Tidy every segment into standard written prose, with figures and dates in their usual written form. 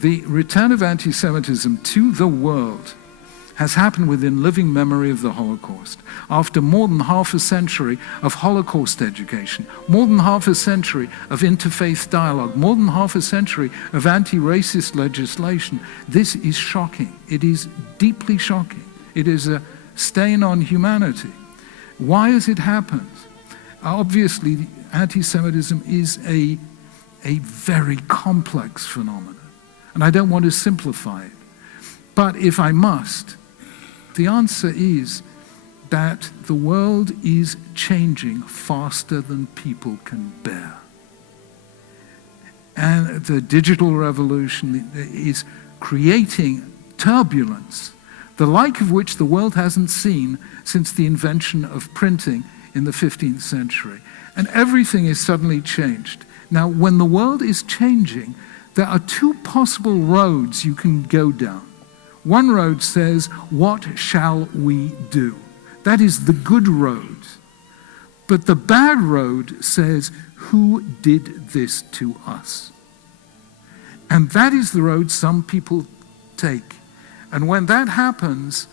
The return of anti-Semitism to the world has happened within living memory of the Holocaust. After more than half a century of Holocaust education, more than half a century of interfaith dialogue, more than half a century of anti-racist legislation, this is shocking. It is deeply shocking. It is a stain on humanity. Why has it happened? Obviously, anti-Semitism is a very complex phenomenon, and I don't want to simplify it. But if I must, the answer is that the world is changing faster than people can bear. And the digital revolution is creating turbulence, the like of which the world hasn't seen since the invention of printing in the 15th century. And everything is suddenly changed. Now, when the world is changing, there are two possible roads you can go down. One road says, what shall we do? That is the good road. But the bad road says, who did this to us? And that is the road some people take. And when that happens,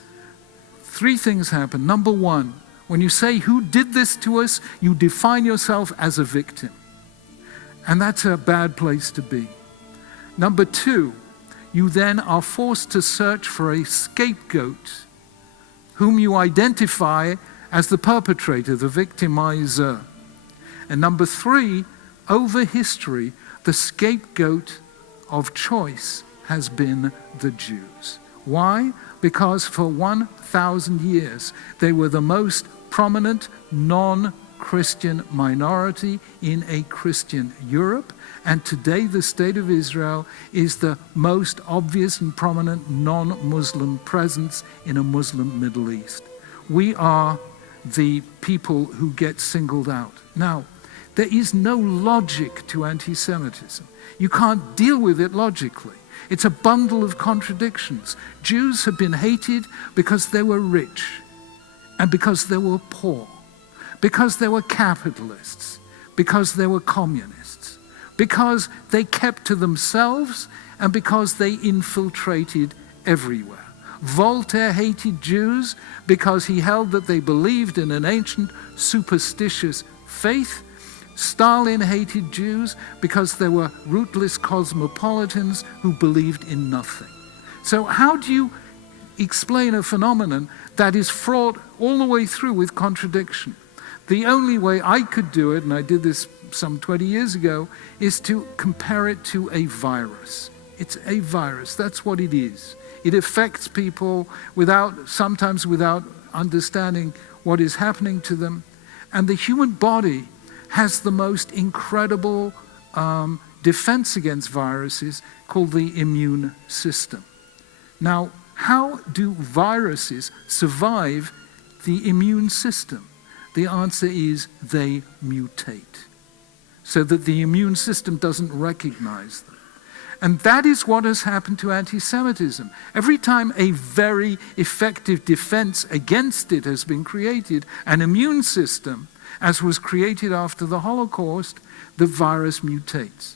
three things happen. Number one, when you say, who did this to us, you define yourself as a victim. And that's a bad place to be. Number two, you then are forced to search for a scapegoat whom you identify as the perpetrator, the victimizer. And number three, over history, the scapegoat of choice has been the Jews. Why? Because for 1,000 years, they were the most prominent non-Christian minority in a Christian Europe. And today, the State of Israel is the most obvious and prominent non-Muslim presence in a Muslim Middle East. We are the people who get singled out. Now, there is no logic to anti-Semitism. You can't deal with it logically. It's a bundle of contradictions. Jews have been hated because they were rich and because they were poor, because they were capitalists, because they were communists, because they kept to themselves and because they infiltrated everywhere. Voltaire hated Jews because he held that they believed in an ancient superstitious faith. Stalin hated Jews because they were rootless cosmopolitans who believed in nothing. So how do you explain a phenomenon that is fraught all the way through with contradiction? The only way I could do it, and I did this some 20 years ago, is to compare it to a virus. It's a virus, that's what it is. It affects people sometimes without understanding what is happening to them. And the human body has the most incredible defense against viruses called the immune system. Now, how do viruses survive the immune system? The answer is they mutate, so that the immune system doesn't recognize them. And that is what has happened to anti-Semitism. Every time a very effective defense against it has been created, an immune system, as was created after the Holocaust, the virus mutates.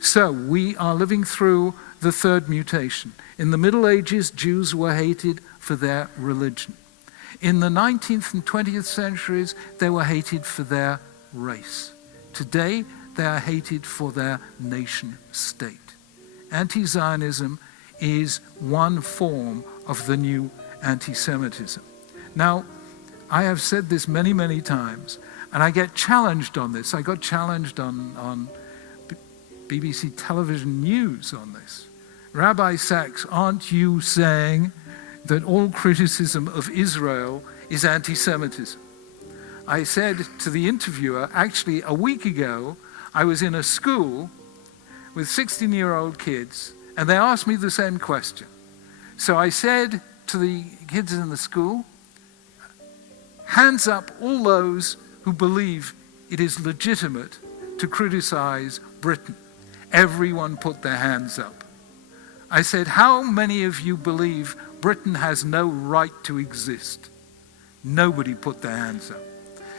So we are living through the third mutation. In the Middle Ages, Jews were hated for their religion. In the 19th and 20th centuries, they were hated for their race. Today, they are hated for their nation state. Anti-Zionism is one form of the new anti-Semitism. Now, I have said this many, many times, and I get challenged on this. I got challenged on BBC television news on this. Rabbi Sacks, aren't you saying that all criticism of Israel is anti-Semitism? I said to the interviewer, actually a week ago, I was in a school with 16-year-old kids, and they asked me the same question. So I said to the kids in the school, hands up all those who believe it is legitimate to criticize Britain. Everyone put their hands up. I said, how many of you believe Britain has no right to exist? Nobody put their hands up.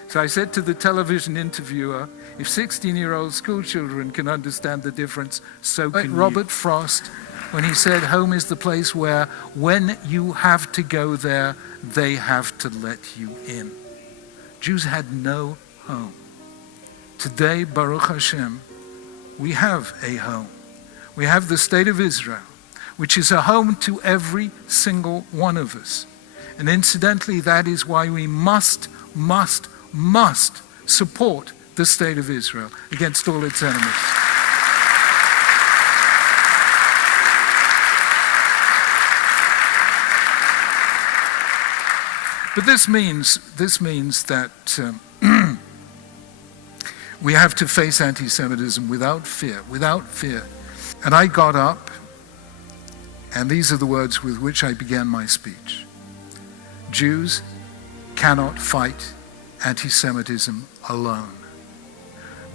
So I said to the television interviewer, if 16-year-old school children can understand the difference, so can Robert Frost when he said home is the place where when you have to go there, they have to let you in. Jews had no home. Today, Baruch Hashem, we have a home. We have the state of Israel, which is a home to every single one of us. And incidentally, that is why we must support the state of Israel against all its enemies. But this means that we have to face anti-Semitism without fear. And I got up, and these are the words with which I began my speech. Jews cannot fight anti-Semitism alone.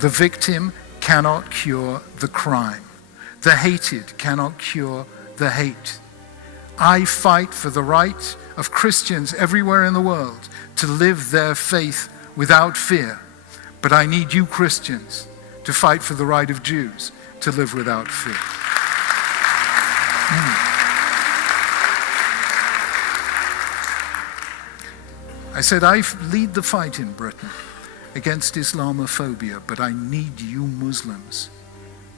The victim cannot cure the crime. The hated cannot cure the hate. I fight for the right of Christians everywhere in the world to live their faith without fear. But I need you Christians to fight for the right of Jews to live without fear. I said, I lead the fight in Britain against Islamophobia, but I need you Muslims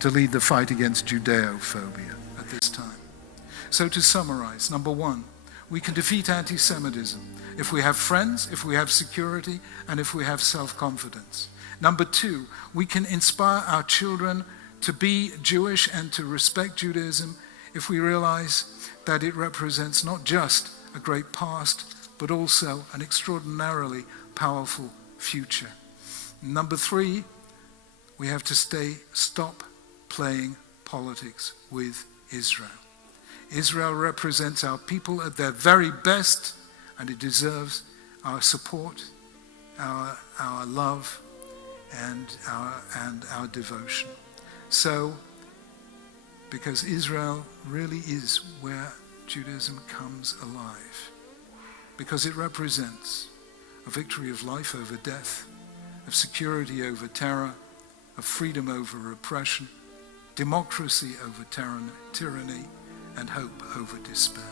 to lead the fight against Judeophobia at this time. So to summarize, number one, we can defeat anti-Semitism if we have friends, if we have security, and if we have self-confidence. Number two, we can inspire our children to be Jewish and to respect Judaism if we realize that it represents not just a great past, but also an extraordinarily powerful future. Number three, we have to stop playing politics with Israel. Israel represents our people at their very best, and it deserves our support, our love, and our devotion. So, because Israel really is where Judaism comes alive, because it represents a victory of life over death, of security over terror, of freedom over oppression, democracy over tyranny, and hope over despair.